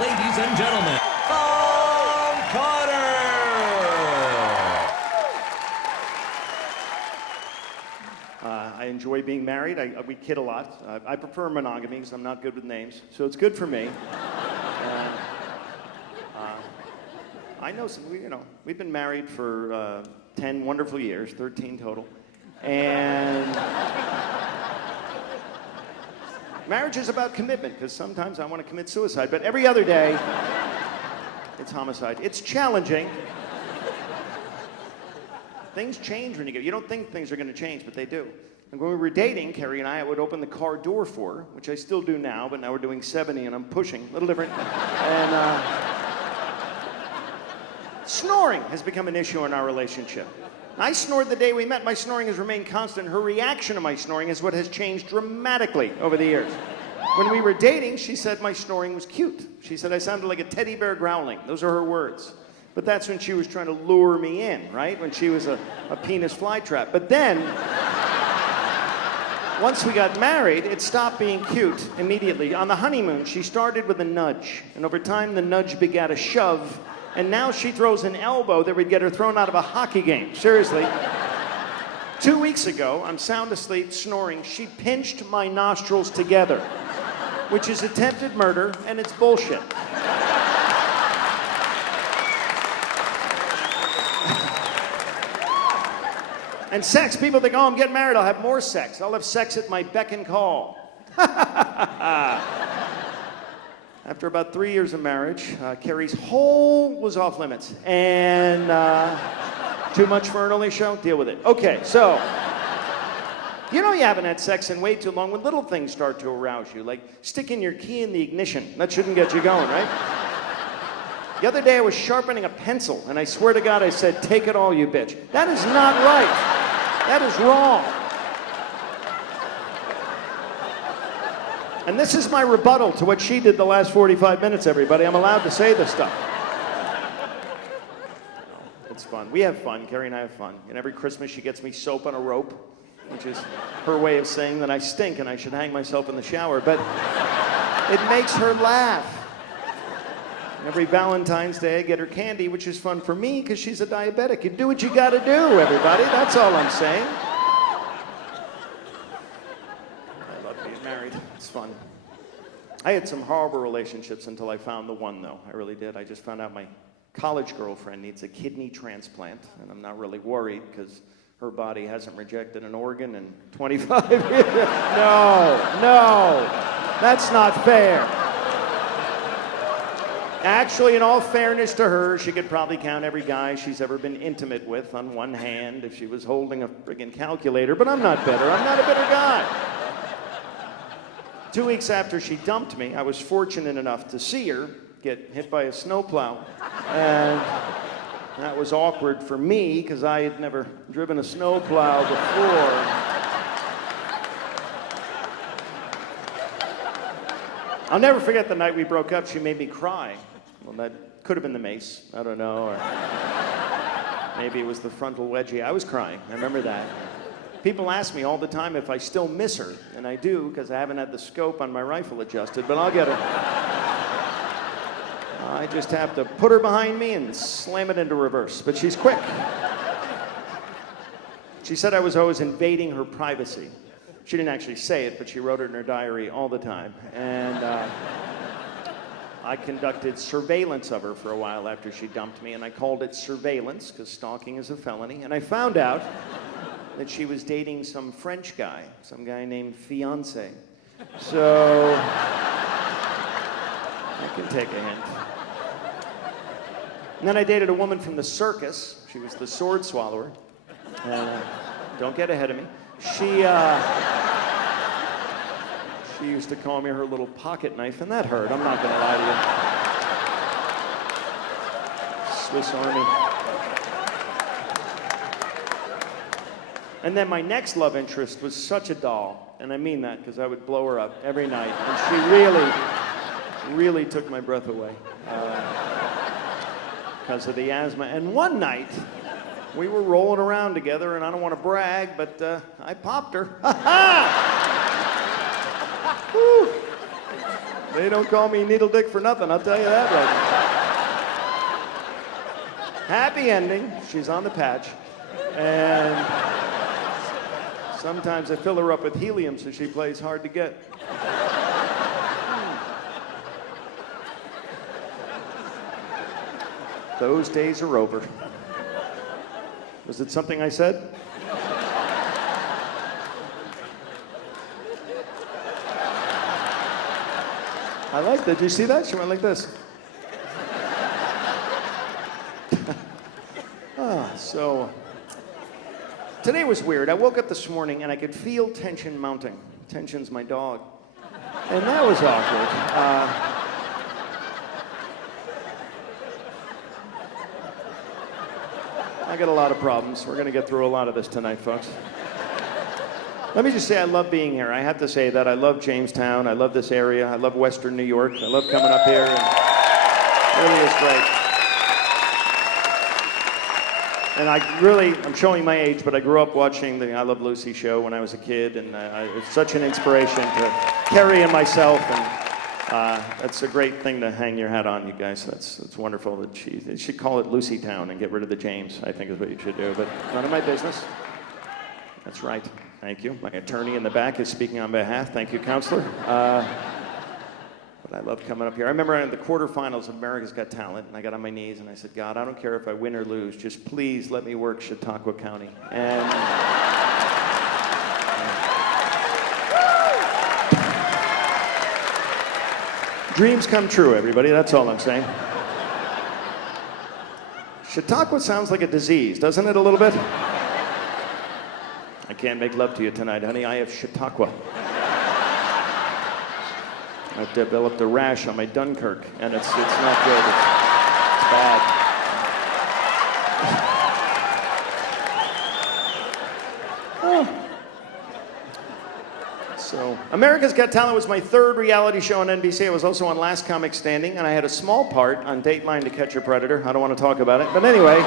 Ladies and gentlemen, Cotter! I enjoy being married. We kid a lot. I prefer monogamy because I'm not good with names, so it's good for me. I know some, we've been married for 10 wonderful years, 13 total. And marriage is about commitment, because sometimes I want to commit suicide, but every other day, it's homicide. It's challenging. Things change when you don't think things are going to change, but they do. And when we were dating, Carrie and I would open the car door for her, which I still do now, but now we're doing 70 and I'm pushing, a little different. And snoring has become an issue in our relationship. I snored the day we met. My snoring has remained constant. Her reaction to my snoring is what has changed dramatically over the years. When we were dating, she said my snoring was cute. She said I sounded like a teddy bear growling. Those are her words. But that's when she was trying to lure me in, right? When she was a penis flytrap. But then, once we got married, it stopped being cute immediately. On the honeymoon, she started with a nudge. And over time, the nudge begat a shove. And now she throws an elbow that would get her thrown out of a hockey game. Seriously. 2 weeks ago, I'm sound asleep, snoring. She pinched my nostrils together, which is attempted murder, and it's bullshit. And sex, people think, oh, I'm getting married, I'll have more sex. I'll have sex at my beck and call. After about 3 years of marriage, Carrie's hole was off limits. And too much for an only show? Deal with it. Okay, so, you know you haven't had sex in way too long when little things start to arouse you, like sticking your key in the ignition. That shouldn't get you going, right? The other day I was sharpening a pencil, and I swear to God I said, take it all, you bitch. That is not right. That is wrong. And this is my rebuttal to what she did the last 45 minutes, everybody. I'm allowed to say this stuff. It's fun. We have fun. Carrie and I have fun. And every Christmas she gets me soap on a rope, which is her way of saying that I stink and I should hang myself in the shower. But it makes her laugh. Every Valentine's Day I get her candy, which is fun for me because she's a diabetic. You do what you gotta do, everybody. That's all I'm saying. I love being married. It's fun. I had some horrible relationships until I found the one, though. I really did. I just found out my college girlfriend needs a kidney transplant, and I'm not really worried because her body hasn't rejected an organ in 25 years. No, that's not fair. Actually, in all fairness to her, she could probably count every guy she's ever been intimate with on one hand if she was holding a friggin' calculator, but I'm not bitter. I'm not a bitter guy. 2 weeks after she dumped me, I was fortunate enough to see her get hit by a snowplow. And that was awkward for me because I had never driven a snowplow before. I'll never forget the night we broke up. She made me cry. Well, that could have been the mace. I don't know. Or maybe it was the frontal wedgie. I was crying. I remember that. People ask me all the time if I still miss her, and I do because I haven't had the scope on my rifle adjusted, but I'll get her. I just have to put her behind me and slam it into reverse, but she's quick. She said I was always invading her privacy. She didn't actually say it, but she wrote it in her diary all the time. And I conducted surveillance of her for a while after she dumped me, and I called it surveillance because stalking is a felony. And I found out that she was dating some French guy, some guy named Fiancé. So I can take a hint. And then I dated a woman from the circus. She was the sword swallower. Don't get ahead of me. She used to call me her little pocket knife, and that hurt. I'm not going to lie to you. Swiss Army. And then my next love interest was such a doll, and I mean that because I would blow her up every night, and she really took my breath away because of the asthma. And one night, we were rolling around together, and I don't want to brag, but I popped her. They don't call me Needle Dick for nothing, I'll tell you that right now. Happy ending. She's on the patch. And sometimes I fill her up with helium so she plays hard to get. Those days are over. Was it something I said? I like that. Did you see that? She went like this. So today was weird. I woke up this morning and I could feel tension mounting. Tension's my dog. And that was awkward. I got a lot of problems. We're going to get through a lot of this tonight, folks. Let me just say I love being here. I have to say that I love Jamestown. I love this area. I love Western New York. I love coming up here. And it really is great. And I'm showing my age, but I grew up watching the I Love Lucy show when I was a kid, and it's such an inspiration to Carrie and myself, and that's a great thing to hang your hat on, you guys. That's wonderful that you should call it Lucy Town and get rid of the James, I think is what you should do, but none of my business. That's right. Thank you. My attorney in the back is speaking on behalf. Thank you, counselor. But I love coming up here. I remember in the quarterfinals of America's Got Talent, and I got on my knees and I said, God, I don't care if I win or lose, just please let me work Chautauqua County. And dreams come true, everybody. That's all I'm saying. Chautauqua sounds like a disease, doesn't it, a little bit? I can't make love to you tonight, honey. I have Chautauqua. I've developed a rash on my Dunkirk, and it's not good. It's bad. Oh. So, America's Got Talent was my third reality show on NBC. I was also on Last Comic Standing, and I had a small part on Dateline to Catch a Predator. I don't want to talk about it, but anyway.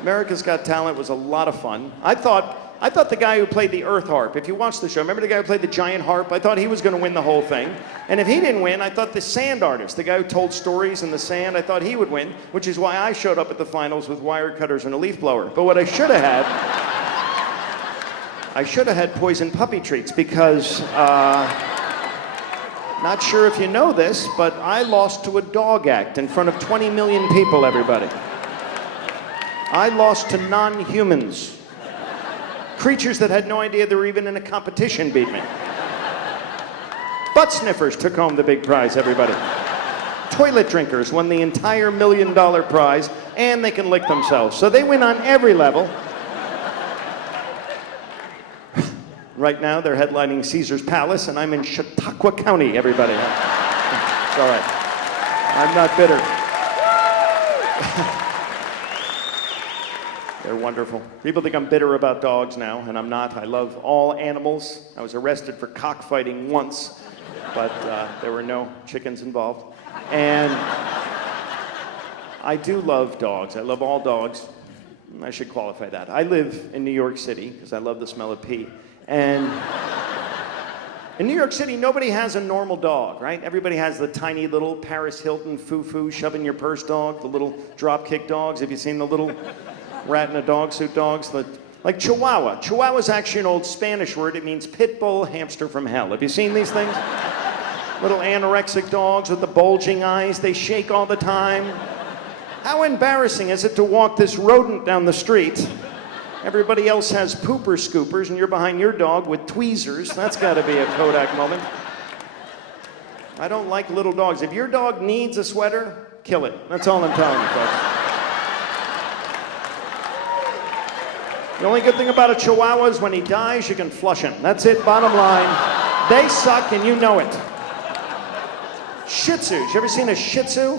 America's Got Talent was a lot of fun. I thought the guy who played the Earth Harp, if you watched the show, remember the guy who played the giant harp? I thought he was going to win the whole thing. And if he didn't win, I thought the sand artist, the guy who told stories in the sand, I thought he would win, which is why I showed up at the finals with wire cutters and a leaf blower. But what I should have had poison puppy treats because, not sure if you know this, but I lost to a dog act in front of 20 million people, everybody. I lost to non-humans. Creatures that had no idea they were even in a competition beat me. Butt sniffers took home the big prize, everybody. Toilet drinkers won the entire $1 million prize, and they can lick themselves. So they win on every level. Right now, they're headlining Caesar's Palace, and I'm in Chautauqua County, everybody. It's all right. I'm not bitter. They're wonderful. People think I'm bitter about dogs now, and I'm not. I love all animals. I was arrested for cockfighting once, but there were no chickens involved. And I do love dogs. I love all dogs. I should qualify that. I live in New York City because I love the smell of pee. And in New York City, nobody has a normal dog, right? Everybody has the tiny little Paris Hilton foo-foo shoving your purse dog, the little drop-kick dogs. Have you seen the little rat in a dog suit dogs? Like Chihuahua. Chihuahua is actually an old Spanish word. It means pit bull hamster from hell. Have you seen these things? Little anorexic dogs with the bulging eyes. They shake all the time. How embarrassing is it to walk this rodent down the street? Everybody else has pooper scoopers and you're behind your dog with tweezers. That's got to be a Kodak moment. I don't like little dogs. If your dog needs a sweater, kill it. That's all I'm telling you, folks. The only good thing about a Chihuahua is when he dies, you can flush him. That's it, bottom line. They suck and you know it. Shih Tzus. You ever seen a Shih Tzu?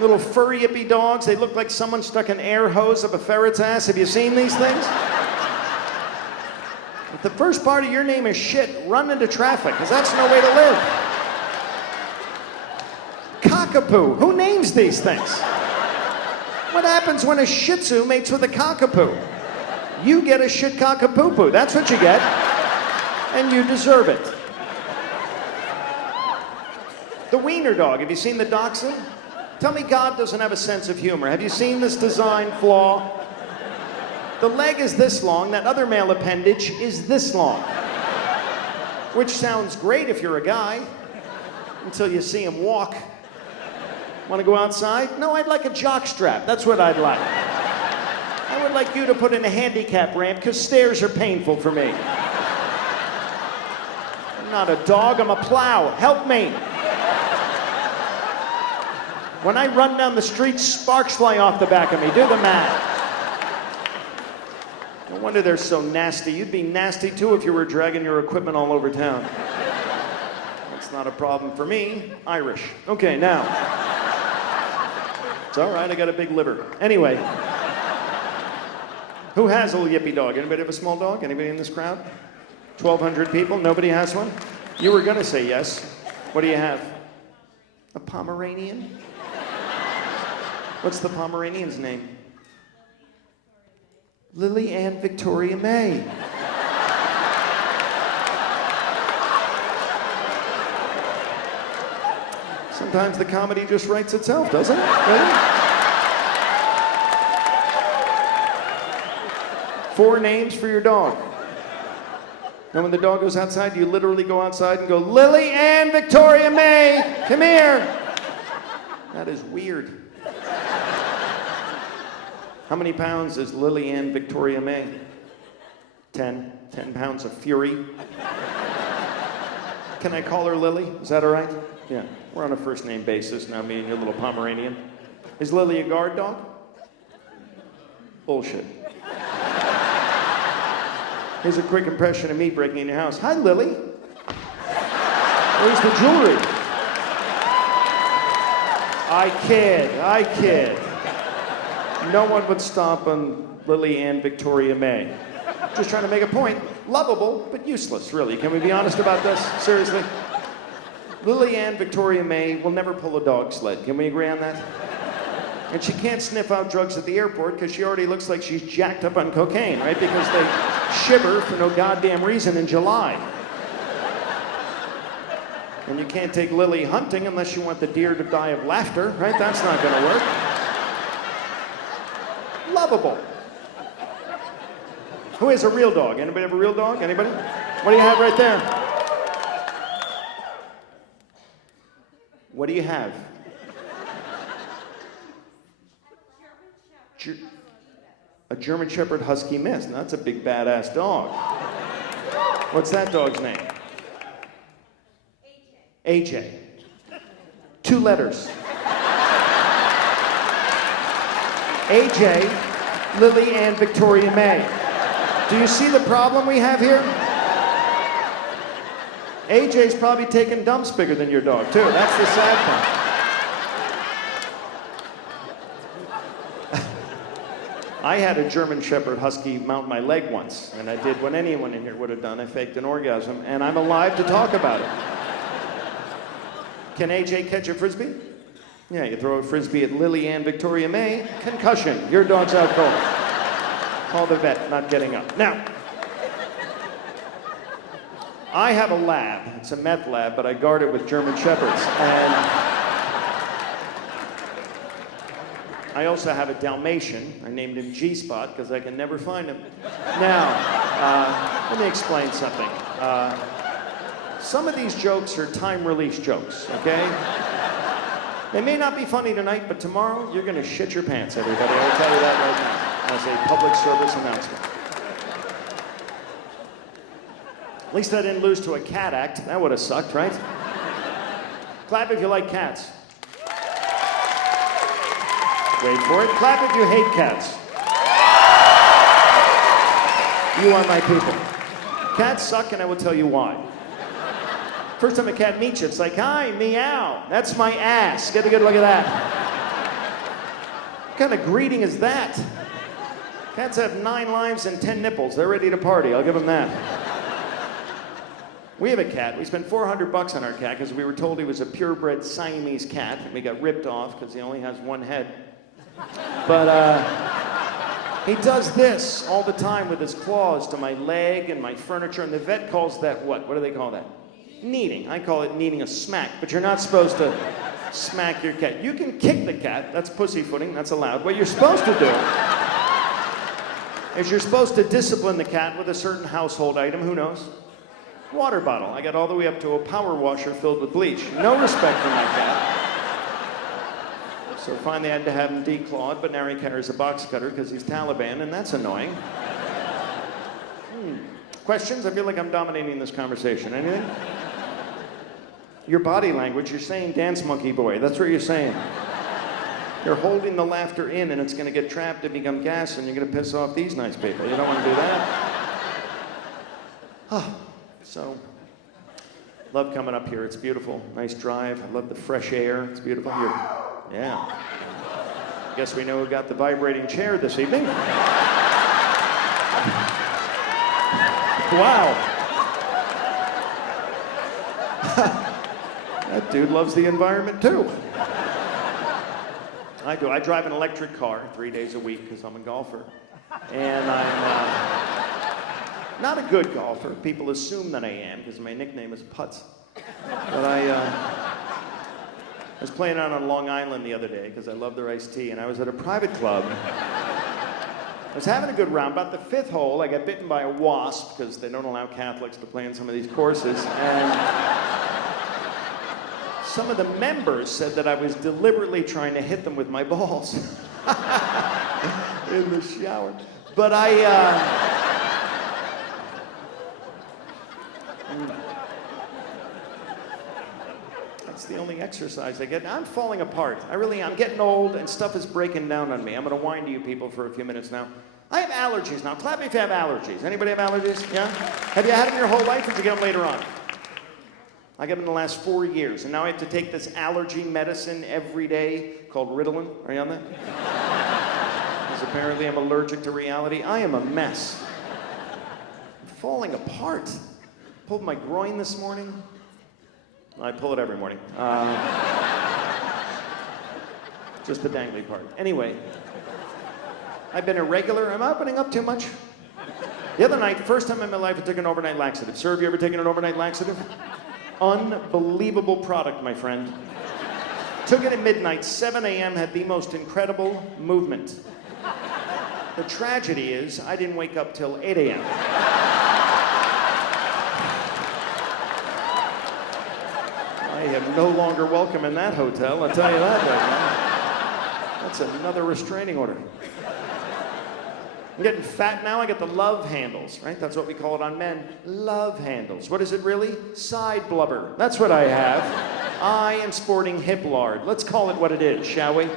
Little furry yippy dogs. They look like someone stuck an air hose up a ferret's ass. Have you seen these things? If the first part of your name is shit, run into traffic, because that's no way to live. Cockapoo. Who names these things? What happens when a Shih Tzu mates with a cockapoo? You get a shit cockapoo-poo. That's what you get. And you deserve it. The Wiener Dog. Have you seen the dachshund? Tell me God doesn't have a sense of humor. Have you seen this design flaw? The leg is this long, that other male appendage is this long. Which sounds great if you're a guy, until you see him walk. Want to go outside? No, I'd like a jock strap. That's what I'd like. I would like you to put in a handicap ramp, because stairs are painful for me. I'm not a dog, I'm a plow. Help me. When I run down the street, sparks fly off the back of me. Do the math. No wonder they're so nasty. You'd be nasty too if you were dragging your equipment all over town. That's not a problem for me. Irish. Okay, now. It's all right, I got a big liver. Anyway. Who has a little yippy dog? Anybody have a small dog? Anybody in this crowd? 1,200 people? Nobody has one? You were gonna say yes. What do you have? A Pomeranian? What's the Pomeranian's name? Lily Ann Victoria May. Sometimes the comedy just writes itself, doesn't it? Ready? 4 names for your dog. And when the dog goes outside, you literally go outside and go, Lily Ann Victoria May, come here. That is weird. How many pounds is Lily Ann Victoria May? 10. 10 pounds of fury. Can I call her Lily? Is that all right? Yeah. We're on a first name basis now, me and your little Pomeranian. Is Lily a guard dog? Bullshit. Here's a quick impression of me breaking in your house. Hi, Lily. Where's the jewelry? I kid. No one would stomp on Lily Ann Victoria May. Just trying to make a point. Lovable, but useless, really. Can we be honest about this? Seriously? Lily Ann Victoria May will never pull a dog sled. Can we agree on that? And she can't sniff out drugs at the airport because she already looks like she's jacked up on cocaine, right? Because they shiver for no goddamn reason in July. And you can't take Lily hunting unless you want the deer to die of laughter, right? That's not gonna work. Lovable. Who has a real dog? Anybody have a real dog? Anybody? What do you have right there? What do you have? A German Shepherd Husky Mist. Now, that's a big badass dog. What's that dog's name? AJ. 2 letters. AJ, Lily Ann Victoria May. Do you see the problem we have here? AJ's probably taking dumps bigger than your dog, too. That's the sad part. I had a German Shepherd Husky mount my leg once, and I did what anyone in here would have done. I faked an orgasm, and I'm alive to talk about it. Can AJ catch a Frisbee? Yeah, you throw a Frisbee at Lily Ann Victoria May, concussion. Your dog's out cold. Call the vet, not getting up. Now, I have a lab. It's a meth lab, but I guard it with German Shepherds. And I also have a Dalmatian. I named him G-Spot because I can never find him. Now, let me explain something. Some of these jokes are time-release jokes, okay? They may not be funny tonight, but tomorrow you're gonna shit your pants, everybody. I'll tell you that right now as a public service announcement. At least I didn't lose to a cat act. That would have sucked, right? Clap if you like cats. Wait for it. Clap if you hate cats. You are my people. Cats suck, and I will tell you why. First time a cat meets you, it's like, hi, meow. That's my ass. Get a good look at that. What kind of greeting is that? Cats have 9 lives and 10 nipples. They're ready to party. I'll give them that. We have a cat. We spent $400 on our cat because we were told he was a purebred Siamese cat, and we got ripped off because he only has 1 head. But he does this all the time with his claws to my leg and my furniture, and the vet calls that what? What do they call that? Kneading. I call it kneading a smack, but you're not supposed to smack your cat. You can kick the cat. That's pussyfooting. That's allowed. What you're supposed to do is you're supposed to discipline the cat with a certain household item. Who knows? Water bottle. I got all the way up to a power washer filled with bleach. No respect for my cat. So finally I had to have him declawed, but now he carries a box cutter because he's Taliban, and that's annoying. Questions? I feel like I'm dominating this conversation. Anything? Your body language, you're saying dance monkey boy. That's what you're saying. You're holding the laughter in, and it's going to get trapped and become gas, and you're going to piss off these nice people. You don't want to do that. So, love coming up here. It's beautiful. Nice drive. I love the fresh air. It's beautiful here. Yeah. Guess we know who got the vibrating chair this evening. Wow. That dude loves the environment too. I do. I drive an electric car 3 days a week because I'm a golfer. And I'm not a good golfer. People assume that I am because my nickname is Putz. But I was playing out on Long Island the other day because I love their iced tea, and I was at a private club. I was having a good round. About the fifth hole, I got bitten by a wasp because they don't allow Catholics to play in some of these courses. And some of the members said that I was deliberately trying to hit them with my balls in the shower. But that's the only exercise I get. I'm falling apart. I really am. I'm getting old and stuff is breaking down on me. I'm going to whine to you people for a few minutes now. I have allergies now. Clap me if you have allergies. Anybody have allergies? Yeah? Have you had them your whole life or did you get them later on? I got them in the last 4 years, and now I have to take this allergy medicine every day called Ritalin. Are you on that? Because apparently I'm allergic to reality. I am a mess. I'm falling apart. Pulled my groin this morning. I pull it every morning. Just the dangly part. Anyway, I've been irregular. Am I opening up too much? The other night, first time in my life, I took an overnight laxative. Sir, have you ever taken an overnight laxative? Unbelievable product, my friend. Took it at midnight, 7 a.m., had the most incredible movement. The tragedy is, I didn't wake up till 8 a.m. I am no longer welcome in that hotel, I'll tell you that right now. That's another restraining order. I'm getting fat now, I get the love handles, right? That's what we call it on men, love handles. What is it really? Side blubber. That's what I have. I am sporting hip lard. Let's call it what it is, shall we? And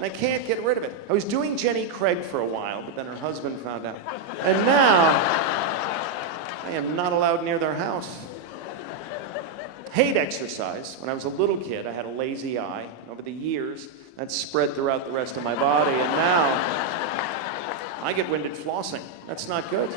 I can't get rid of it. I was doing Jenny Craig for a while, but then her husband found out. And now, I am not allowed near their house. Hate exercise. When I was a little kid, I had a lazy eye. Over the years, that spread throughout the rest of my body, and now, I get winded flossing. That's not good.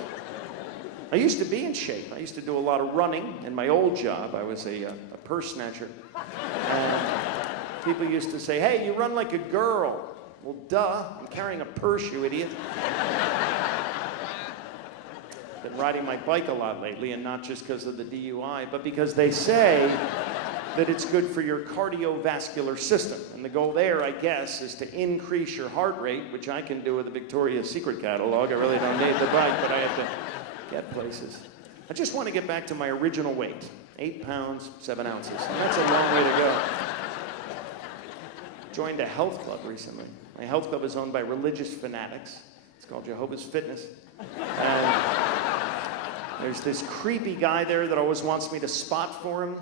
I used to be in shape. I used to do a lot of running. In my old job, I was a purse snatcher. And people used to say, hey, you run like a girl. Well, duh. I'm carrying a purse, you idiot. Been riding my bike a lot lately, and not just because of the DUI, but because they say that it's good for your cardiovascular system. And the goal there, I guess, is to increase your heart rate, which I can do with the Victoria's Secret catalog. I really don't need the bike, but I have to get places. I just want to get back to my original weight, 8 pounds, 7 ounces. And that's a long way to go. Joined a health club recently. My health club is owned by religious fanatics. It's called Jehovah's Fitness. And there's this creepy guy there that always wants me to spot for him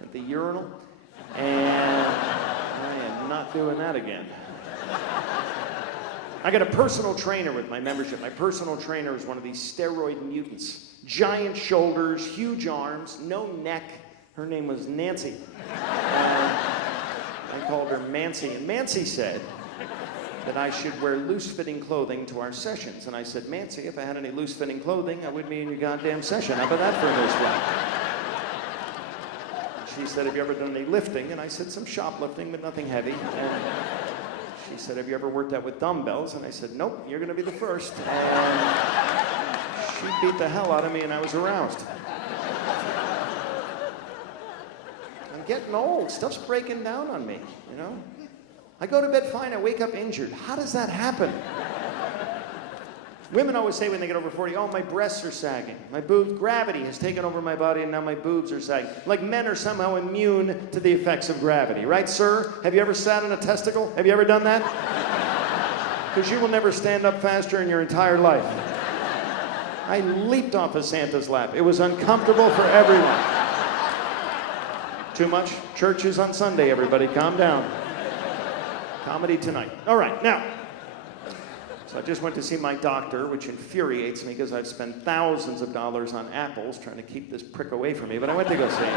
at the urinal, and I am not doing that again. I got a personal trainer with my membership. My personal trainer is one of these steroid mutants. Giant shoulders, huge arms, no neck. Her name was Nancy. I called her Mancy, and Mancy said that I should wear loose-fitting clothing to our sessions. And I said, Mancy, if I had any loose-fitting clothing, I would be in your goddamn session. How about that for a newsflash? She said, have you ever done any lifting? And I said, some shoplifting, but nothing heavy. And she said, have you ever worked out with dumbbells? And I said, nope, you're going to be the first. And she beat the hell out of me, and I was aroused. getting old. Stuff's breaking down on me, you know? I go to bed fine, I wake up injured. How does that happen? Women always say when they get over 40, oh, my breasts are sagging. My boobs, gravity has taken over my body and now my boobs are sagging. Like men are somehow immune to the effects of gravity. Right, sir? Have you ever sat on a testicle? Have you ever done that? Because you will never stand up faster in your entire life. I leaped off of Santa's lap. It was uncomfortable for everyone. Too much? Church is on Sunday, everybody. Calm down. Comedy tonight. All right, now. So I just went to see my doctor, which infuriates me because I've spent thousands of dollars on apples trying to keep this prick away from me, but I went to go see him.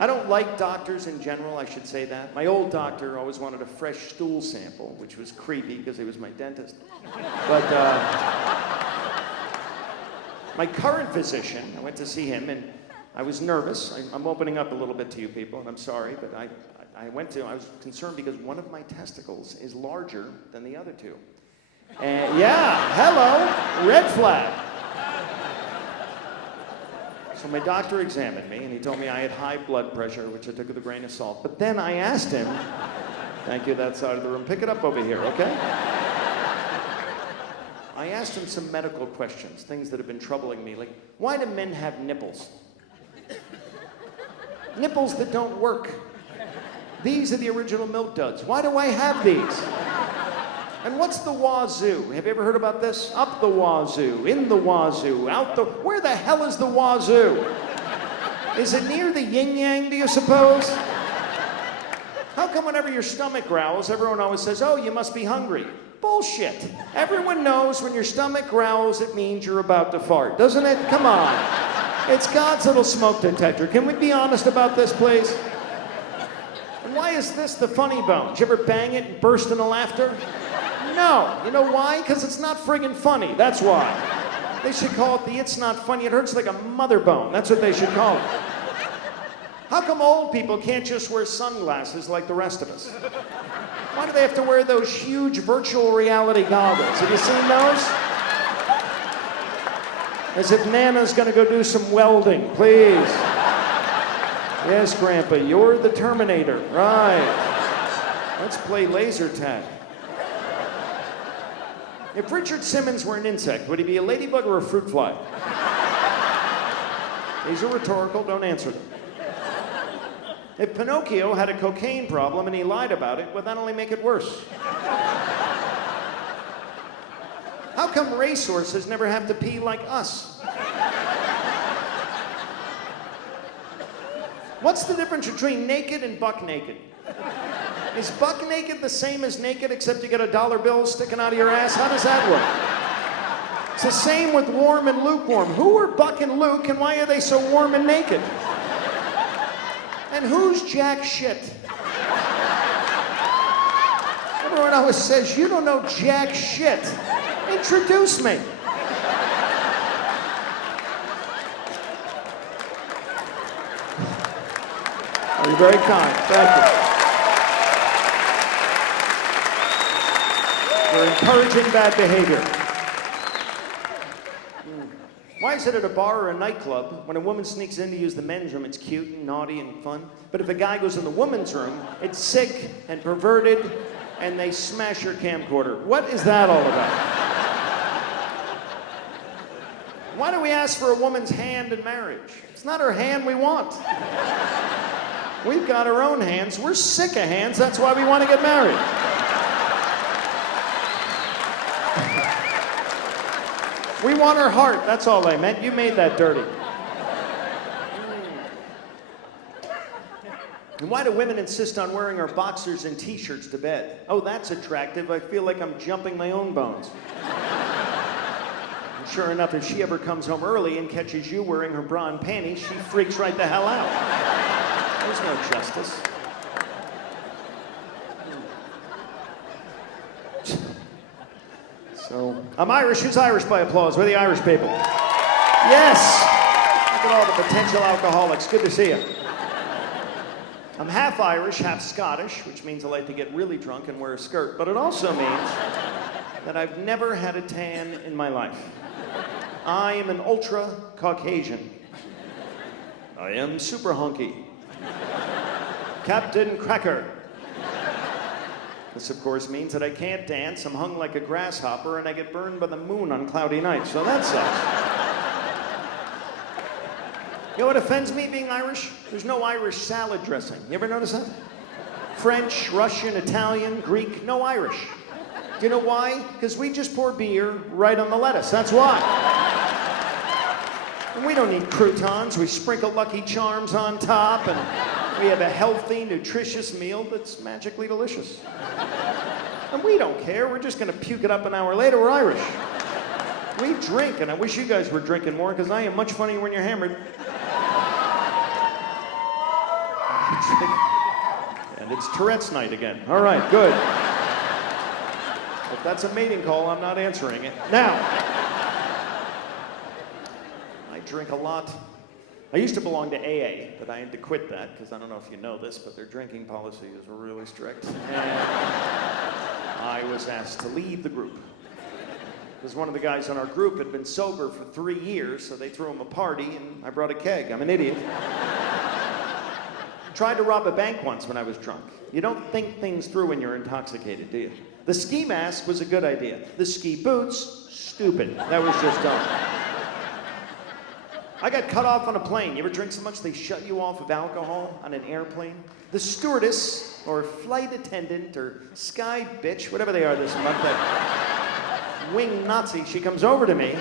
I don't like doctors in general, I should say that. My old doctor always wanted a fresh stool sample, which was creepy because he was my dentist. But my current physician, I went to see him and I was nervous. I'm opening up a little bit to you people, and I'm sorry, but I was concerned because one of my testicles is larger than the other two. And yeah, hello, red flag. So my doctor examined me and he told me I had high blood pressure, which I took with a grain of salt. But then I asked him, thank you, that side of the room, pick it up over here, okay? I asked him some medical questions, things that have been troubling me, like, why do men have nipples? Nipples that don't work. These are the original milk duds. Why do I have these? And what's the wazoo? Have you ever heard about this? Up the wazoo, in the wazoo, out the... Where the hell is the wazoo? Is it near the yin-yang, do you suppose? How come whenever your stomach growls, everyone always says, oh, you must be hungry? Bullshit. Everyone knows when your stomach growls, it means you're about to fart, doesn't it? Come on. It's God's little smoke detector. Can we be honest about this, please? And why is this the funny bone? Did you ever bang it and burst into laughter? No. You know why? Because it's not friggin' funny. That's why. They should call it the it's not funny. It hurts like a mother bone. That's what they should call it. How come old people can't just wear sunglasses like the rest of us? Why do they have to wear those huge virtual reality goggles? Have you seen those? As if Nana's gonna go do some welding, please. Yes, Grandpa, you're the Terminator. Right. Let's play laser tag. If Richard Simmons were an insect, would he be a ladybug or a fruit fly? These are rhetorical, don't answer them. If Pinocchio had a cocaine problem and he lied about it, would that only make it worse? How come racehorses never have to pee like us? What's the difference between naked and buck naked? Is buck naked the same as naked except you get a dollar bill sticking out of your ass? How does that work? It's the same with warm and lukewarm. Who are Buck and Luke and why are they so warm and naked? And who's jack shit? Everyone always says, you don't know jack shit. Introduce me. You're very kind. Thank you. You're encouraging bad behavior. Why is it at a bar or a nightclub, when a woman sneaks in to use the men's room, it's cute and naughty and fun, but if a guy goes in the woman's room, it's sick and perverted, and they smash your camcorder? What is that all about? Why do we ask for a woman's hand in marriage? It's not her hand we want. We've got our own hands. We're sick of hands. That's why we want to get married. We want her heart. That's all I meant. You made that dirty. And why do women insist on wearing our boxers and t-shirts to bed? Oh, that's attractive. I feel like I'm jumping my own bones. And sure enough, if she ever comes home early and catches you wearing her bra and panties, she freaks right the hell out. There's no justice. So, I'm Irish. Who's Irish by applause? We're the Irish people. Yes! Look at all the potential alcoholics. Good to see you. I'm half Irish, half Scottish, which means I like to get really drunk and wear a skirt, but it also means that I've never had a tan in my life. I am an ultra-Caucasian. I am super hunky. Captain Cracker. This, of course, means that I can't dance, I'm hung like a grasshopper, and I get burned by the moon on cloudy nights, so that sucks. You know what offends me being Irish? There's no Irish salad dressing. You ever notice that? French, Russian, Italian, Greek, no Irish. Do you know why? Because we just pour beer right on the lettuce, that's why. And we don't need croutons, we sprinkle Lucky Charms on top, and we have a healthy, nutritious meal that's magically delicious. And we don't care, we're just gonna puke it up an hour later, we're Irish. We drink, and I wish you guys were drinking more, because I am much funnier when you're hammered. And it's Tourette's night again. All right, good. If that's a mating call, I'm not answering it. Now, I drink a lot. I used to belong to AA, but I had to quit that because I don't know if you know this, but their drinking policy is really strict. And I was asked to leave the group. Because one of the guys on our group had been sober for 3 years, so they threw him a party, and I brought a keg. I'm an idiot. Tried to rob a bank once when I was drunk. You don't think things through when you're intoxicated, do you? The ski mask was a good idea. The ski boots, stupid. That was just dumb. I got cut off on a plane. You ever drink so much they shut you off of alcohol on an airplane? The stewardess, or flight attendant, or sky bitch, whatever they are this month, that wing Nazi, she comes over to me,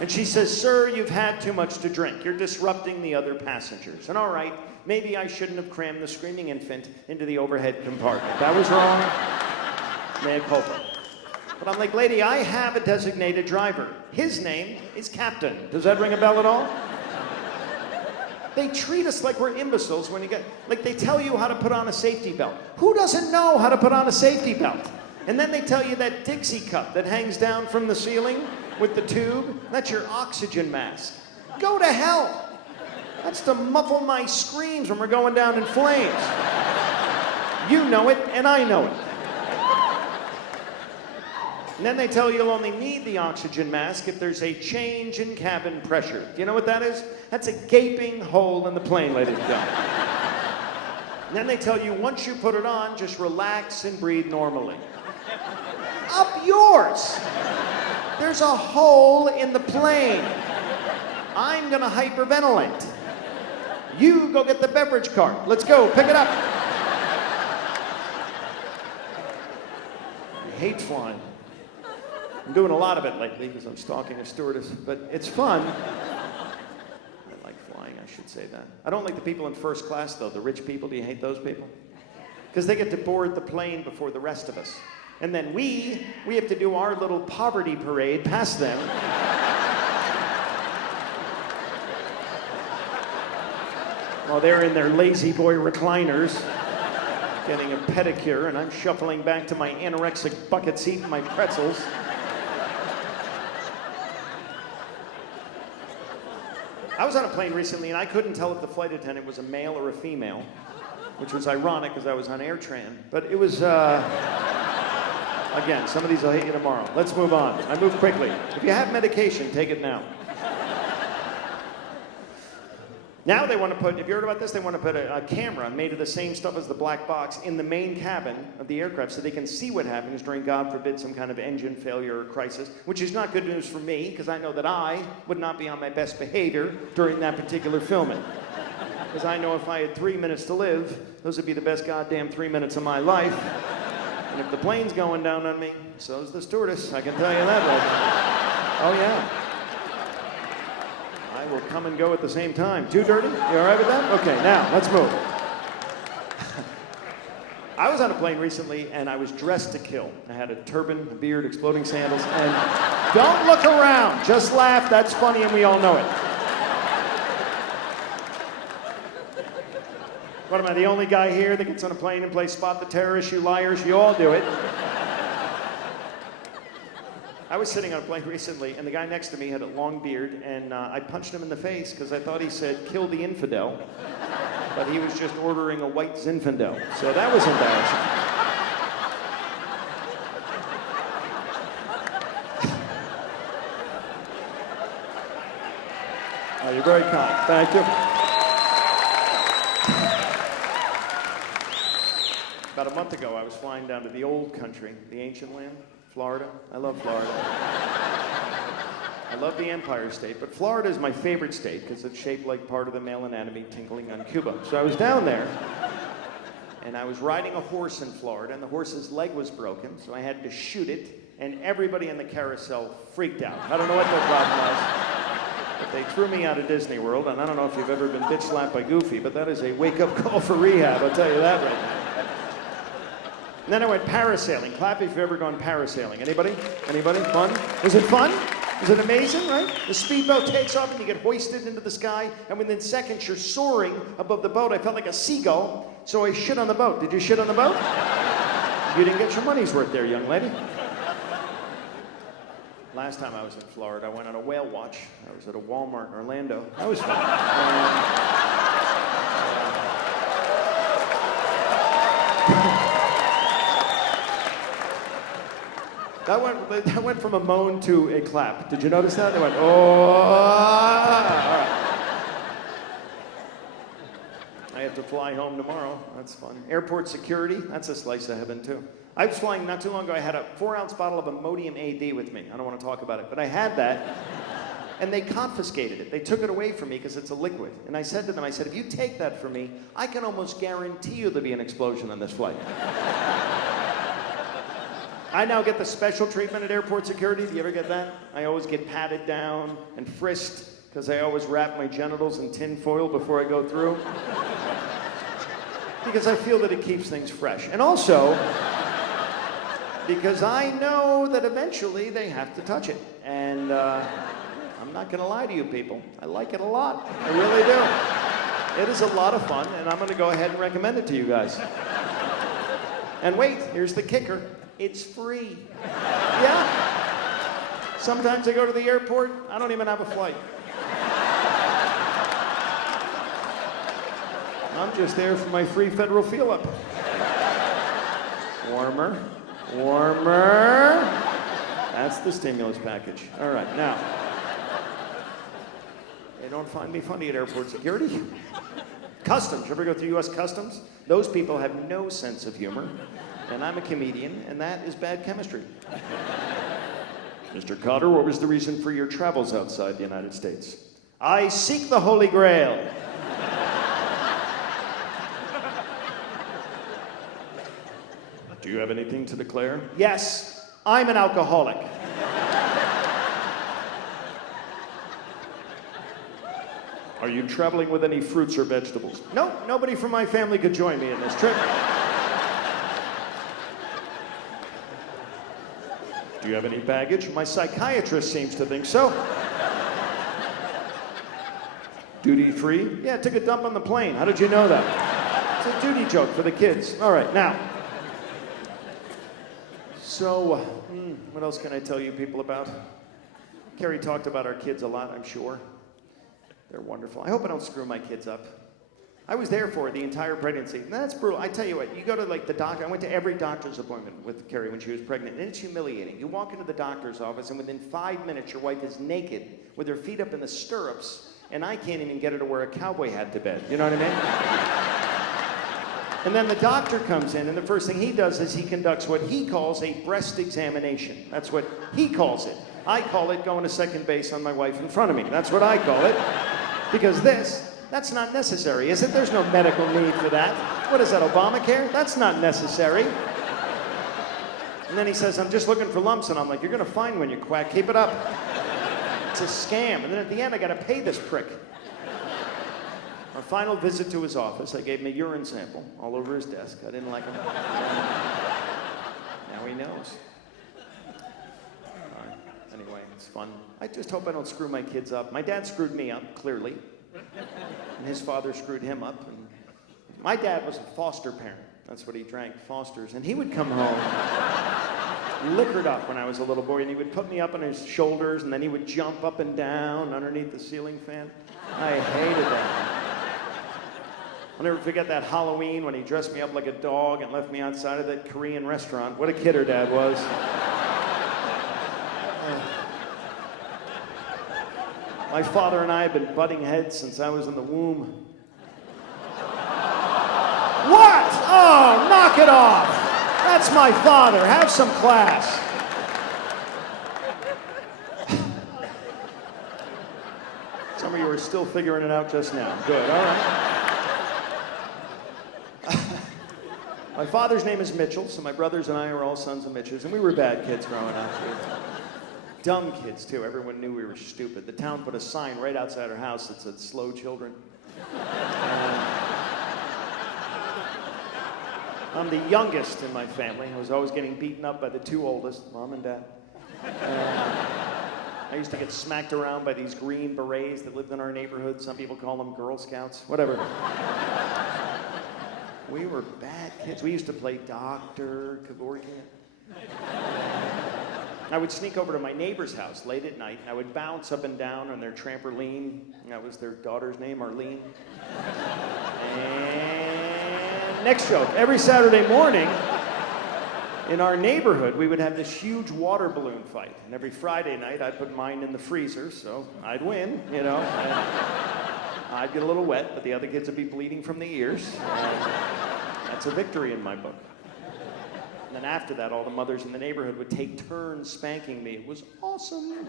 and she says, "Sir, you've had too much to drink. You're disrupting the other passengers." And all right, maybe I shouldn't have crammed the screaming infant into the overhead compartment. That was wrong. Mea culpa. But I'm like, lady, I have a designated driver. His name is Captain. Does that ring a bell at all? They treat us like we're imbeciles when you get, like they tell you how to put on a safety belt. Who doesn't know how to put on a safety belt? And then they tell you that Dixie cup that hangs down from the ceiling with the tube, that's your oxygen mask. Go to hell. That's to muffle my screams when we're going down in flames. You know it, and I know it. And then they tell you you'll only need the oxygen mask if there's a change in cabin pressure. Do you know what that is? That's a gaping hole in the plane, ladies and gentlemen. And then they tell you once you put it on, just relax and breathe normally. Up yours! There's a hole in the plane. I'm gonna hyperventilate. You go get the beverage cart. Let's go, pick it up. I hate flying. I'm doing a lot of it lately because I'm stalking a stewardess, but it's fun. I like flying, I should say that. I don't like the people in first class, though. The rich people, do you hate those people? Because they get to board the plane before the rest of us. And then we have to do our little poverty parade past them. While they're in their lazy boy recliners, getting a pedicure, and I'm shuffling back to my anorexic bucket seat and my pretzels. I was on a plane recently, and I couldn't tell if the flight attendant was a male or a female, which was ironic because I was on AirTran. But it was, again, some of these will hit you tomorrow. Let's move on. I move quickly. If you have medication, take it now. Now they want to put, have you heard about this? They want to put a camera made of the same stuff as the black box in the main cabin of the aircraft so they can see what happens during, God forbid, some kind of engine failure or crisis, which is not good news for me because I know that I would not be on my best behavior during that particular filming. Because I know if I had 3 minutes to live, those would be the best goddamn 3 minutes of my life. And if the plane's going down on me, so's the stewardess, I can tell you that right. Oh yeah. I will come and go at the same time. Too dirty? You all right with that? Okay, now, let's move. I was on a plane recently, and I was dressed to kill. I had a turban, a beard, exploding sandals, and don't look around. Just laugh. That's funny, and we all know it. What, am I the only guy here that gets on a plane and plays Spot the Terrorist, you liars? You all do it. I was sitting on a plane recently, and the guy next to me had a long beard, and I punched him in the face because I thought he said, "Kill the infidel," but he was just ordering a white Zinfandel, so that was embarrassing. Oh, you're very kind. Thank you. About a month ago, I was flying down to the old country, the ancient land, Florida. I love Florida. I love the Empire State, but Florida is my favorite state because it's shaped like part of the male anatomy tinkling on Cuba. So I was down there, and I was riding a horse in Florida, and the horse's leg was broken, so I had to shoot it, and everybody in the carousel freaked out. I don't know what their problem was, but they threw me out of Disney World, and I don't know if you've ever been bitch slapped by Goofy, but that is a wake-up call for rehab, I'll tell you that right now. And then I went parasailing. Clap if you've ever gone parasailing. Anybody? Anybody? Fun? Was it fun? Was it amazing, right? The speedboat takes off and you get hoisted into the sky, and within seconds you're soaring above the boat. I felt like a seagull, so I shit on the boat. Did you shit on the boat? You didn't get your money's worth there, young lady. Last time I was in Florida, I went on a whale watch. I was at a Walmart in Orlando. That was fun. That went from a moan to a clap. Did you notice that? They went, oh. All right. I have to fly home tomorrow. That's fun. Airport security, that's a slice of heaven, too. I was flying not too long ago. I had a 4-ounce bottle of Imodium AD with me. I don't want to talk about it, but I had that, and they confiscated it. They took it away from me because it's a liquid. And I said to them, if you take that from me, I can almost guarantee you there'll be an explosion on this flight. I now get the special treatment at airport security. Do you ever get that? I always get patted down and frisked because I always wrap my genitals in tin foil before I go through. Because I feel that it keeps things fresh. And also, because I know that eventually they have to touch it. And I'm not going to lie to you people. I like it a lot. I really do. It is a lot of fun, and I'm going to go ahead and recommend it to you guys. And wait, here's the kicker. It's free. Yeah. Sometimes I go to the airport, I don't even have a flight. I'm just there for my free federal feel-up. Warmer, warmer. That's the stimulus package. All right, now. They don't find me funny at airport security. Customs, you ever go through U.S. Customs? Those people have no sense of humor. And I'm a comedian, and that is bad chemistry. Mr. Cotter, what was the reason for your travels outside the United States? I seek the Holy Grail. Do you have anything to declare? Yes, I'm an alcoholic. Are you traveling with any fruits or vegetables? No, nobody from my family could join me in this trip. Do you have any baggage? My psychiatrist seems to think so. Duty free? Yeah, took a dump on the plane. How did you know that? It's a duty joke for the kids. All right, now. So, what else can I tell you people about? Carrie talked about our kids a lot, I'm sure. They're wonderful. I hope I don't screw my kids up. I was there for the entire pregnancy. And that's brutal. I tell you what, you go to like the doctor. I went to every doctor's appointment with Carrie when she was pregnant, and it's humiliating. You walk into the doctor's office, and within 5 minutes, your wife is naked with her feet up in the stirrups, and I can't even get her to wear a cowboy hat to bed. You know what I mean? And then the doctor comes in, and the first thing he does is he conducts what he calls a breast examination. That's what he calls it. I call it going to second base on my wife in front of me. That's what I call it. Because that's not necessary, is it? There's no medical need for that. What is that, Obamacare? That's not necessary. And then he says, I'm just looking for lumps, and I'm like, you're gonna find one, you quack, keep it up. It's a scam. And then at the end, I gotta pay this prick. Our final visit to his office, I gave him a urine sample all over his desk. I didn't like him. Now he knows. Anyway, it's fun. I just hope I don't screw my kids up. My dad screwed me up, clearly. And his father screwed him up. And my dad was a foster parent. That's what he drank, Fosters. And he would come home liquored up when I was a little boy, and he would put me up on his shoulders, and then he would jump up and down underneath the ceiling fan. I hated that. I'll never forget that Halloween when he dressed me up like a dog and left me outside of that Korean restaurant. What a kidder Dad was. My father and I have been butting heads since I was in the womb. What? Oh, knock Knock it off. That's my father. Have some class. Some of you are still figuring it out just now. Good, all right. My father's name is Mitchell, so my brothers and I are all sons of Mitchells, and we were bad kids growing up. Dumb kids, too. Everyone knew we were stupid. The town put a sign right outside our house that said, "Slow children." I'm the youngest in my family. I was always getting beaten up by the two oldest, Mom and Dad. I used to get smacked around by these green berets that lived in our neighborhood. Some people call them Girl Scouts, whatever. We were bad kids. We used to play doctor, Kevorkian. I would sneak over to my neighbor's house late at night, and I would bounce up and down on their trampoline. That was their daughter's name, Arlene. And next joke. Every Saturday morning, in our neighborhood, we would have this huge water balloon fight. And every Friday night, I'd put mine in the freezer, so I'd win, you know. I'd get a little wet, but the other kids would be bleeding from the ears. That's a victory in my book. And then after that, all the mothers in the neighborhood would take turns spanking me. It was awesome.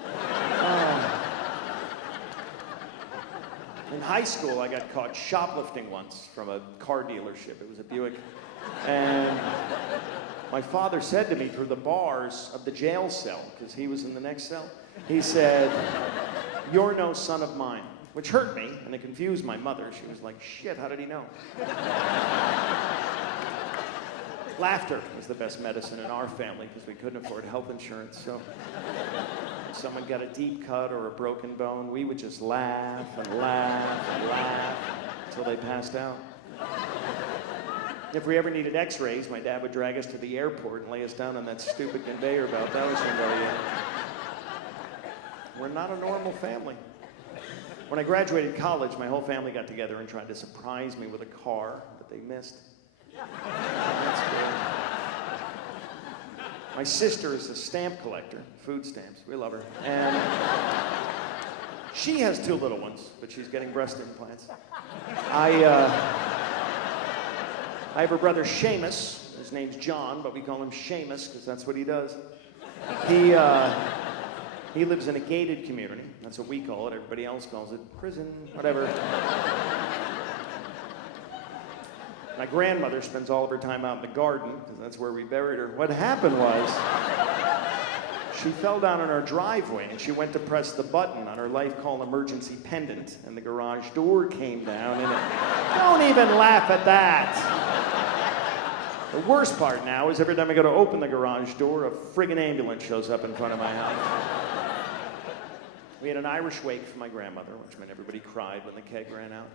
In high school, I got caught shoplifting once from a car dealership. It was a Buick. And my father said to me through the bars of the jail cell, because he was in the next cell, he said, "You're no son of mine," which hurt me, and it confused my mother. She was like, "Shit, how did he know?" Laughter was the best medicine in our family because we couldn't afford health insurance. So if someone got a deep cut or a broken bone, we would just laugh and laugh and laugh until they passed out. If we ever needed x-rays, my dad would drag us to the airport and lay us down on that stupid conveyor belt. That was humiliating. We're not a normal family. When I graduated college, my whole family got together and tried to surprise me with a car that they missed. That's good. My sister is a stamp collector, food stamps. We love her. And she has two little ones, but she's getting breast implants. I have a brother, Seamus. His name's John, but we call him Seamus because that's what he does. He lives in a gated community. That's what we call it. Everybody else calls it prison, whatever. My grandmother spends all of her time out in the garden, because that's where we buried her. What happened was, she fell down in our driveway, and she went to press the button on her life call emergency pendant, and the garage door came down, and don't even laugh at that. The worst part now is every time I go to open the garage door, a friggin' ambulance shows up in front of my house. We had an Irish wake for my grandmother, which meant everybody cried when the keg ran out.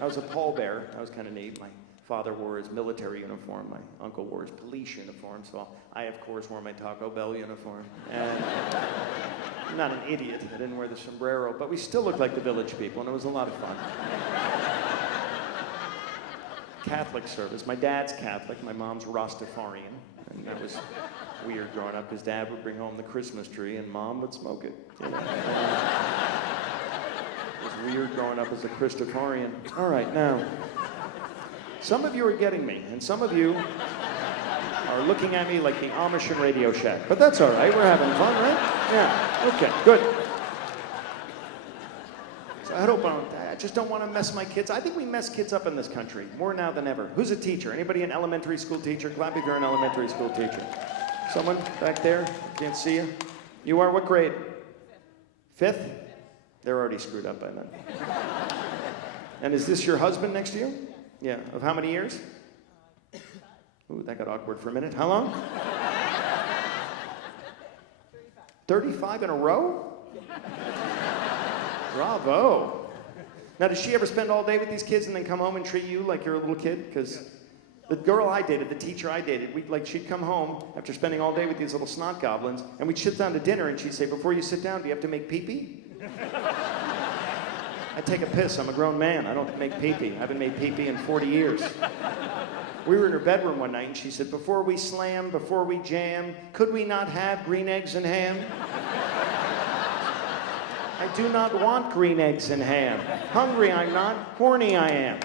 I was a pallbearer. That was kind of neat. My father wore his military uniform. My uncle wore his police uniform. So I, of course, wore my Taco Bell uniform. And I'm not an idiot. I didn't wear the sombrero. But we still looked like the village people, and it was a lot of fun. Catholic service. My dad's Catholic. My mom's Rastafarian. And that was weird growing up, because Dad would bring home the Christmas tree, and Mom would smoke it. You know? It was weird growing up as a Christopher. All right, now, some of you are getting me, and some of you are looking at me like the Amish in Radio Shack. But that's all right, we're having fun, right? Yeah, okay, good. So I just don't want to mess my kids. I think we mess kids up in this country, more now than ever. Who's a teacher? Anybody an elementary school teacher? Clap if you're an elementary school teacher. Someone back there? Can't see you. You are what grade? Fifth? They're already screwed up by then. And is this your husband next to you? Yeah. Of how many years? Ooh, that got awkward for a minute. How long? 35 in a row? Bravo. Now, does she ever spend all day with these kids and then come home and treat you like you're a little kid? Because the girl I dated, the teacher I dated, she'd come home after spending all day with these little snot goblins, and we'd sit down to dinner, and she'd say, "Before you sit down, do you have to make pee-pee?" I take a piss. I'm a grown man. I don't make pee-pee. I haven't made pee-pee in 40 years. We were in her bedroom one night, and she said, "Before we slam, before we jam, could we not have green eggs and ham?" I do not want green eggs and ham. Hungry I'm not, horny I am.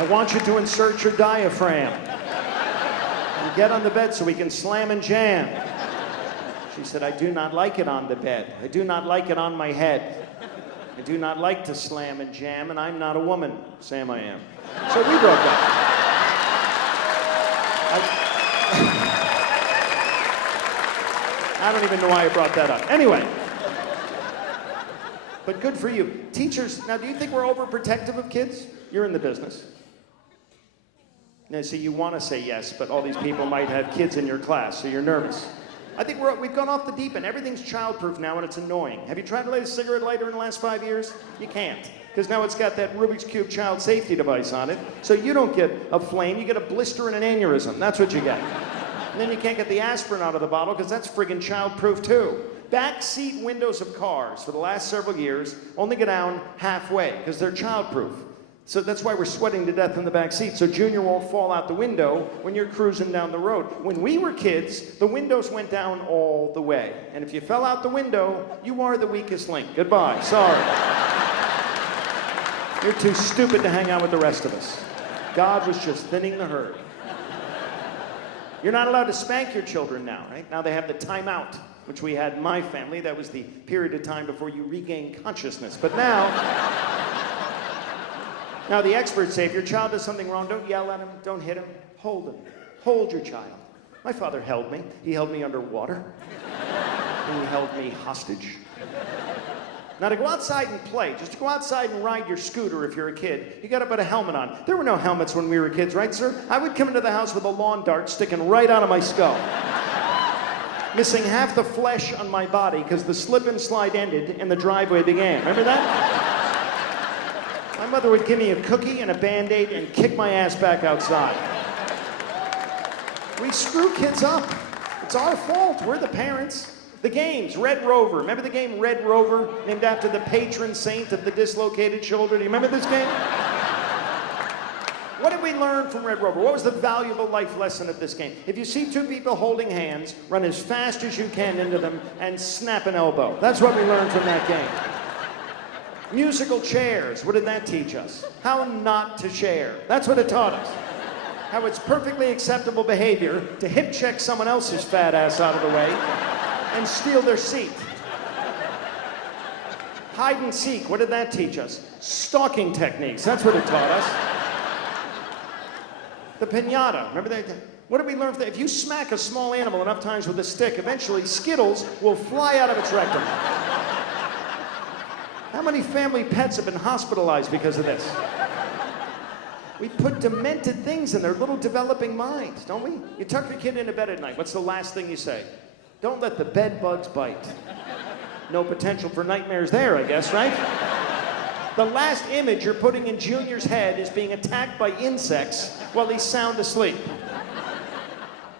I want you to insert your diaphragm. And get on the bed so we can slam and jam. She said, I do not like it on the bed. I do not like it on my head. I do not like to slam and jam, and I'm not a woman. Sam, I am. So we broke up. I don't even know why I brought that up. Anyway. But good for you. Teachers, now do you think we're overprotective of kids? You're in the business. Now, see, you want to say yes, but all these people might have kids in your class, so you're nervous. I think we've gone off the deep end. Everything's childproof now, and it's annoying. Have you tried to light a cigarette lighter in the last 5 years? You can't, because now it's got that Rubik's Cube child safety device on it, so you don't get a flame, you get a blister and an aneurysm. That's what you get. And then you can't get the aspirin out of the bottle, because that's friggin' childproof too. Backseat windows of cars for the last several years only go down halfway, because they're childproof. So that's why we're sweating to death in the back seat, so Junior won't fall out the window when you're cruising down the road. When we were kids, the windows went down all the way. And if you fell out the window, you are the weakest link. Goodbye. Sorry. You're too stupid to hang out with the rest of us. God was just thinning the herd. You're not allowed to spank your children now, right? Now they have the timeout, which we had in my family. That was the period of time before you regain consciousness. But now the experts say if your child does something wrong, don't yell at him, don't hit him, hold him. Hold your child. My father held me. He held me underwater. And he held me hostage. Now to go outside and play, just to go outside and ride your scooter if you're a kid, you gotta put a helmet on. There were no helmets when we were kids, right, sir? I would come into the house with a lawn dart sticking right out of my skull. Missing half the flesh on my body because the slip and slide ended and the driveway began. Remember that? My mother would give me a cookie and a Band-Aid and kick my ass back outside. We screw kids up. It's our fault. We're the parents. The games, Red Rover. Remember the game Red Rover, named after the patron saint of the dislocated shoulder? Do you remember this game? What did we learn from Red Rover? What was the valuable life lesson of this game? If you see two people holding hands, run as fast as you can into them and snap an elbow. That's what we learned from that game. Musical chairs, what did that teach us? How not to share. That's what it taught us. How it's perfectly acceptable behavior to hip check someone else's fat ass out of the way and steal their seat. Hide and seek, what did that teach us? Stalking techniques, that's what it taught us. The piñata, remember that? What did we learn from that? If you smack a small animal enough times with a stick, eventually Skittles will fly out of its rectum. How many family pets have been hospitalized because of this? We put demented things in their little developing minds, don't we? You tuck your kid into bed at night, what's the last thing you say? Don't let the bed bugs bite. No potential for nightmares there, I guess, right? The last image you're putting in Junior's head is being attacked by insects while he's sound asleep.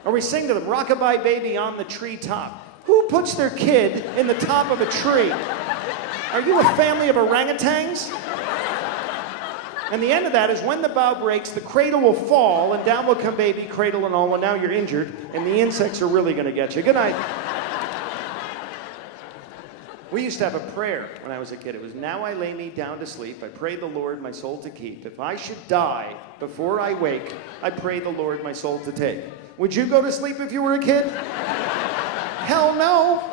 Or we sing to them, rockabye baby on the treetop. Who puts their kid in the top of a tree? Are you a family of orangutans? And the end of that is when the bough breaks, the cradle will fall, and down will come baby, cradle and all, and now you're injured, and the insects are really gonna get you. Good night. We used to have a prayer when I was a kid. It was, now I lay me down to sleep. I pray the Lord my soul to keep. If I should die before I wake, I pray the Lord my soul to take. Would you go to sleep if you were a kid? Hell no.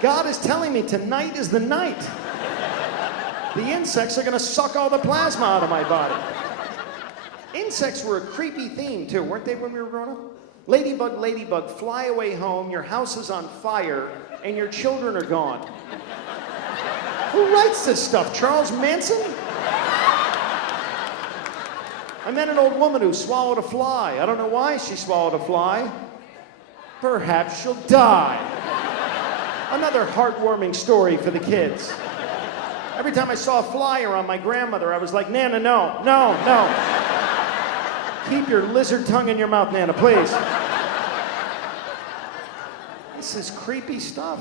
God is telling me tonight is the night. The insects are gonna suck all the plasma out of my body. Insects were a creepy theme too, weren't they, when we were growing up? Ladybug, ladybug, fly away home, your house is on fire, and your children are gone. Who writes this stuff? Charles Manson? I met an old woman who swallowed a fly. I don't know why she swallowed a fly. Perhaps she'll die. Another heartwarming story for the kids. Every time I saw a fly around my grandmother, I was like, Nana, no, no, no. Keep your lizard tongue in your mouth, Nana, please. This is creepy stuff.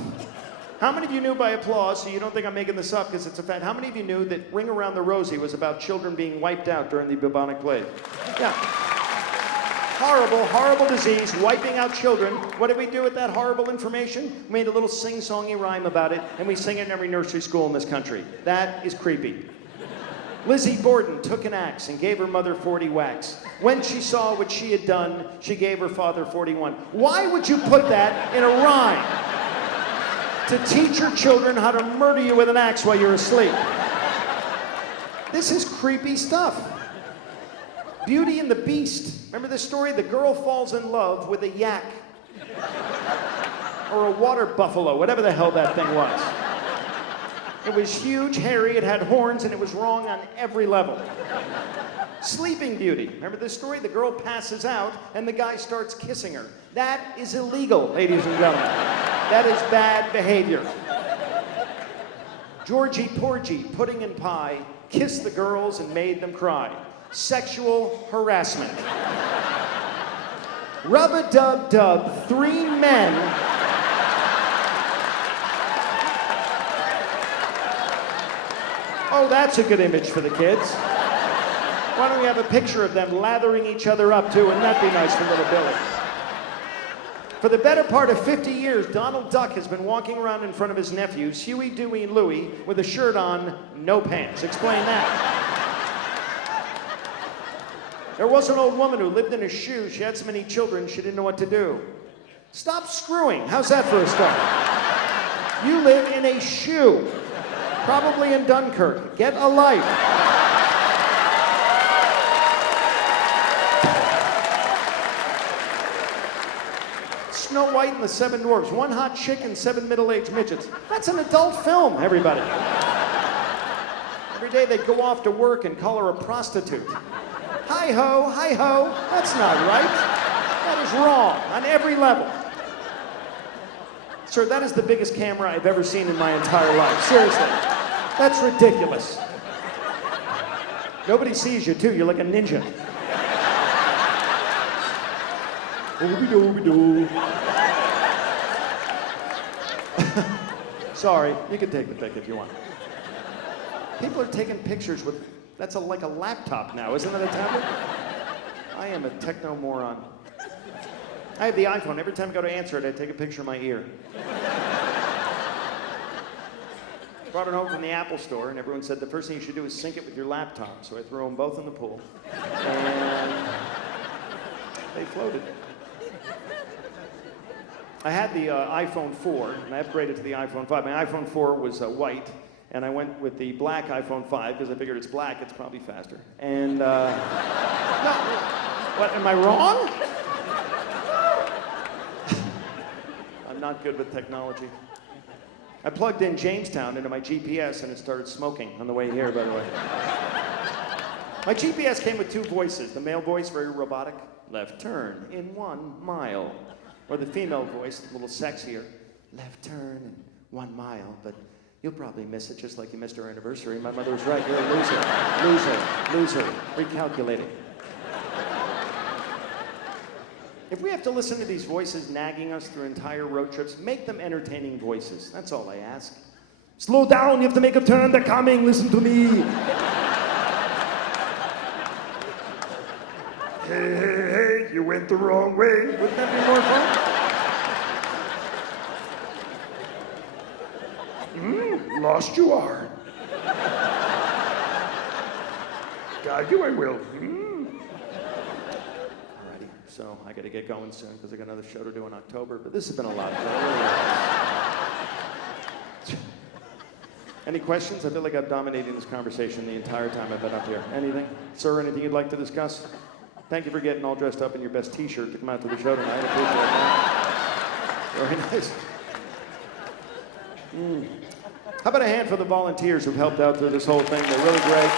How many of you knew by applause, so you don't think I'm making this up because it's a fact, how many of you knew that Ring-around-the-Rosie was about children being wiped out during the bubonic plague? Yeah. Horrible, horrible disease, wiping out children. What did we do with that horrible information? We made a little sing-songy rhyme about it, and we sing it in every nursery school in this country. That is creepy. Lizzie Borden took an axe and gave her mother 40 whacks. When she saw what she had done, she gave her father 41. Why would you put that in a rhyme? To teach your children how to murder you with an axe while you're asleep. This is creepy stuff. Beauty and the Beast. Remember this story? The girl falls in love with a yak. Or a water buffalo, whatever the hell that thing was. It was huge, hairy, it had horns, and it was wrong on every level. Sleeping Beauty. Remember this story? The girl passes out, and the guy starts kissing her. That is illegal, ladies and gentlemen. That is bad behavior. Georgie Porgy, Pudding and Pie, kissed the girls and made them cry. Sexual harassment. Rub-a-dub-dub, 3 men. Oh, that's a good image for the kids. Why don't we have a picture of them lathering each other up, too? Wouldn't that be nice for little Billy? For the better part of 50 years, Donald Duck has been walking around in front of his nephews, Huey, Dewey, and Louie, with a shirt on, no pants. Explain that. There was an old woman who lived in a shoe. She had so many children, she didn't know what to do. Stop screwing. How's that for a start? You live in a shoe. Probably in Dunkirk. Get a life. Snow White and the Seven Dwarfs. 1 hot chick and 7 middle-aged midgets. That's an adult film, everybody. Every day they'd go off to work and call her a prostitute. Hi-ho, hi-ho. That's not right. That is wrong on every level. Sir, that is the biggest camera I've ever seen in my entire life. Seriously. That's ridiculous. Nobody sees you, too. You're like a ninja. Ooby-dooby-doo. Sorry, you can take the pic if you want. People are taking pictures with, that's like a laptop now, isn't it a tablet? I am a techno moron. I have the iPhone. Every time I go to answer it, I take a picture of my ear. Brought it home from the Apple store, and everyone said the first thing you should do is sync it with your laptop. So I threw them both in the pool, and they floated. I had the iPhone 4, and I upgraded to the iPhone 5. My iPhone 4 was white, and I went with the black iPhone 5 because I figured it's black, it's probably faster. And, no, what, am I wrong? I'm not good with technology. I plugged in Jamestown into my GPS and it started smoking on the way here, by the way. My GPS came with 2 voices. The male voice, very robotic, left turn in 1 mile. Or the female voice, a little sexier, left turn in 1 mile, but you'll probably miss it just like you missed our anniversary. My mother was right, you're a loser, loser, loser, recalculating. If we have to listen to these voices nagging us through entire road trips, make them entertaining voices. That's all I ask. Slow down, you have to make a turn, they're coming, listen to me. Hey, hey, hey, you went the wrong way. Wouldn't that be more fun? Lost you are. Guide you I will. So I got to get going soon because I got another show to do in October. But this has been a lot of fun. Any questions? I feel like I'm dominating this conversation the entire time I've been up here. Anything? Sir, anything you'd like to discuss? Thank you for getting all dressed up in your best t-shirt to come out to the show tonight. I appreciate that. Very nice. How about a hand for the volunteers who've helped out through this whole thing? They're really great.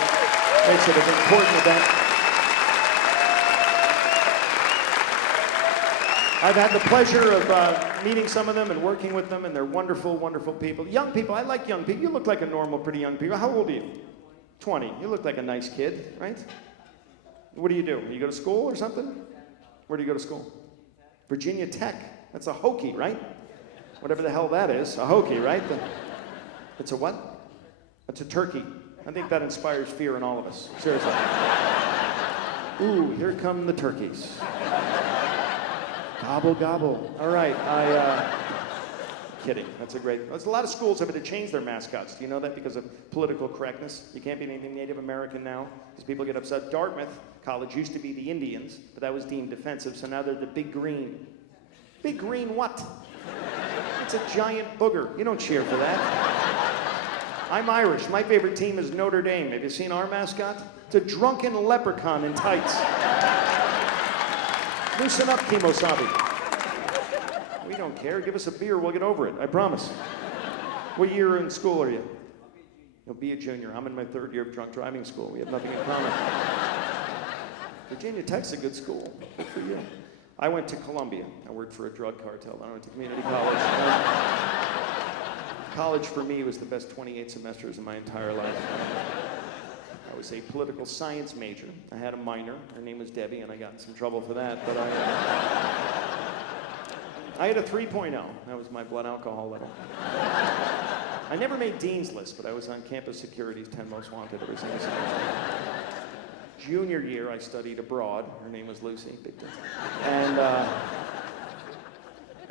Makes it an important event. I've had the pleasure of meeting some of them and working with them, and they're wonderful, wonderful people. Young people, I like young people. You look like a normal, pretty young people. How old are you? 20. You look like a nice kid, right? What do? You go to school or something? Where do you go to school? Virginia Tech. That's a hokey, right? Whatever the hell that is. A hokey, right? It's a what? It's a turkey. I think that inspires fear in all of us. Seriously. Ooh, here come the turkeys. Gobble, gobble. All right, Kidding. There's a lot of schools have had to change their mascots. Do you know that? Because of political correctness. You can't be anything Native American now because people get upset. Dartmouth College used to be the Indians, but that was deemed offensive, so now they're the Big Green. Big Green what? It's a giant booger. You don't cheer for that. I'm Irish. My favorite team is Notre Dame. Have you seen our mascot? It's a drunken leprechaun in tights. Loosen up, Kimosabe. We don't care. Give us a beer, we'll get over it. I promise. What year in school are you? You'll be a junior. I'm in my 3rd year of drunk driving school. We have nothing in common. Virginia Tech's a good school. Good for you. I went to Columbia. I worked for a drug cartel. I went to community college. College for me was the best 28 semesters of my entire life. I was a political science major. I had a minor. Her name was Debbie, and I got in some trouble for that. But I had a 3.0. That was my blood alcohol level. I never made dean's list, but I was on campus security's 10 most wanted every single semester. Junior year, I studied abroad. Her name was Lucy. Big deal. And I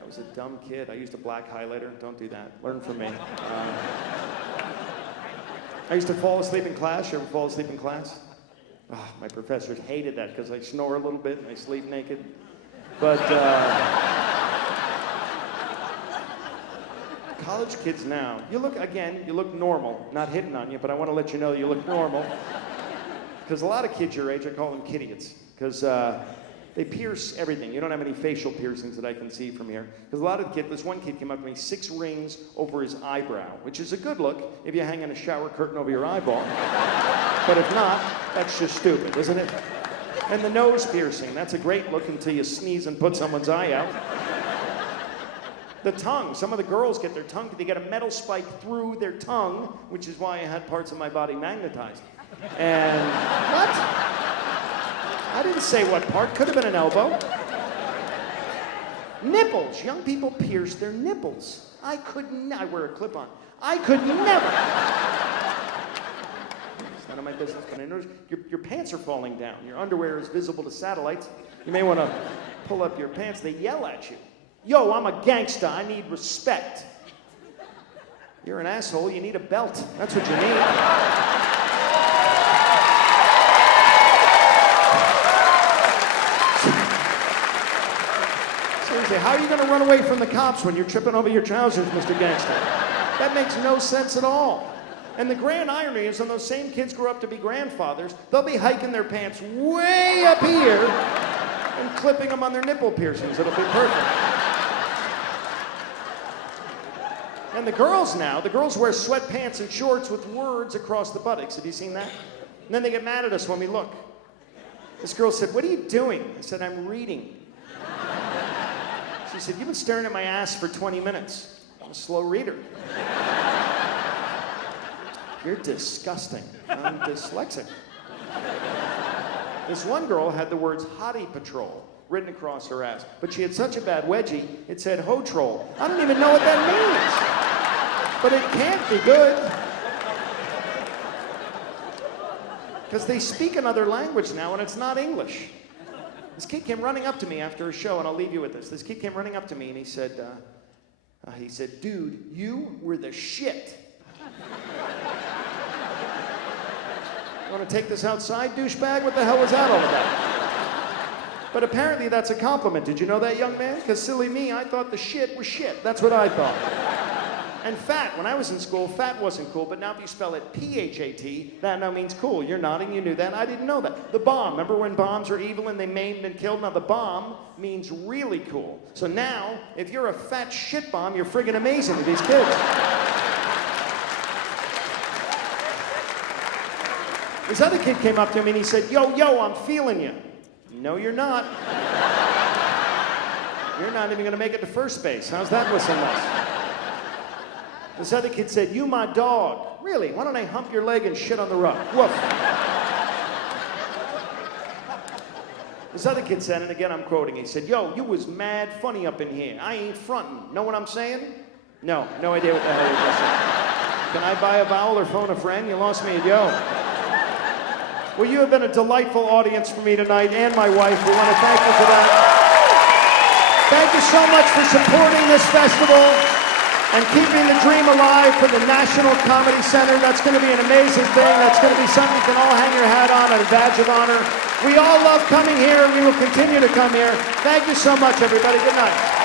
was a dumb kid. I used a black highlighter. Don't do that. Learn from me. I used to fall asleep in class. You ever fall asleep in class? Oh, my professors hated that because I snore a little bit and I sleep naked. But college kids now, you look normal. Not hitting on you, but I want to let you know you look normal. Because a lot of kids your age, I call them kidiots. Because they pierce everything. You don't have any facial piercings that I can see from here. Because a lot of kids, this one kid came up to me, 6 rings over his eyebrow, which is a good look if you hang on a shower curtain over your eyeball. But if not, that's just stupid, isn't it? And the nose piercing, that's a great look until you sneeze and put someone's eye out. The tongue, some of the girls get their tongue, they get a metal spike through their tongue, which is why I had parts of my body magnetized. And what? I didn't say what part. Could have been an elbow. Nipples. Young people pierce their nipples. I wear a clip-on. I could never. It's none of my business, but I noticed your pants are falling down. Your underwear is visible to satellites. You may want to pull up your pants. They yell at you. Yo, I'm a gangster. I need respect. You're an asshole. You need a belt. That's what you need. How are you going to run away from the cops when you're tripping over your trousers, Mr. Gangster? That makes no sense at all. And the grand irony is when those same kids grow up to be grandfathers, they'll be hiking their pants way up here and clipping them on their nipple piercings. It'll be perfect. And the girls wear sweatpants and shorts with words across the buttocks. Have you seen that? And then they get mad at us when we look. This girl said, "What are you doing?" I said, "I'm reading." She said, "You've been staring at my ass for 20 minutes. I'm a slow reader." You're disgusting. I'm dyslexic. This one girl had the words "Hottie Patrol" written across her ass, but she had such a bad wedgie, it said "Ho Troll." I don't even know what that means. But it can't be good. Because they speak another language now, and it's not English. This kid came running up to me after a show, and I'll leave you with this. This kid came running up to me, and he said, "Dude, you were the shit." You want to take this outside, douchebag? What the hell was that all about? But apparently that's a compliment. Did you know that, young man? Because silly me, I thought the shit was shit. That's what I thought. And fat, when I was in school, fat wasn't cool, but now if you spell it P-H-A-T, that now means cool. You're nodding, you knew that. I didn't know that. The bomb, remember when bombs were evil and they maimed and killed? Now the bomb means really cool. So now, if you're a fat shit bomb, you're friggin' amazing to these kids. This other kid came up to me and he said, yo, I'm feeling you. No, you're not. You're not even gonna make it to first base. How's that listen nice? This other kid said, "You my dog." Really? Why don't I hump your leg and shit on the rug? Woof. This other kid said, and again I'm quoting, he said, "Yo, you was mad funny up in here. I ain't frontin'. Know what I'm saying?" No idea what the hell you just said. Can I buy a vowel or phone a friend? You lost me at yo. Well, you have been a delightful audience for me tonight and my wife. We want to thank you for that. Thank you so much for supporting this festival. and keeping the dream alive for the National Comedy Center. That's going to be an amazing thing. That's going to be something you can all hang your hat on, a badge of honor. We all love coming here. We will continue to come here. Thank you so much, everybody. Good night.